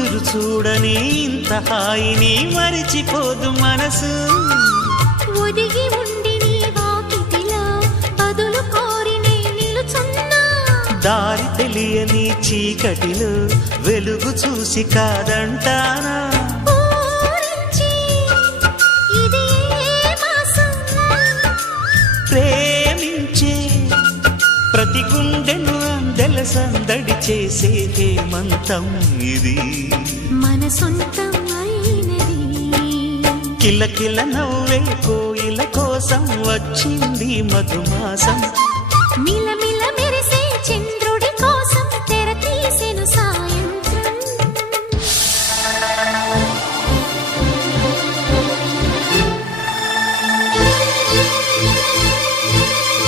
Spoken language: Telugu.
చూడని ఇంత హాయిని మరిచిపోదు మనసు. ఒదిగి ఉండి నీ వాకిటిలో బదులు కోరి నే నిలుచున్నా. దారి తెలియని చీకటిలో వెలుగు చూసి కాదంటానా? ప్రేమించే ప్రతి గుండెను అందెల సందడి చేసే హేమంతం ఇది. మన సొంతం అయినది కిలకిల నవ్వే కోయిల కోసం వచ్చింది మధుమాసం.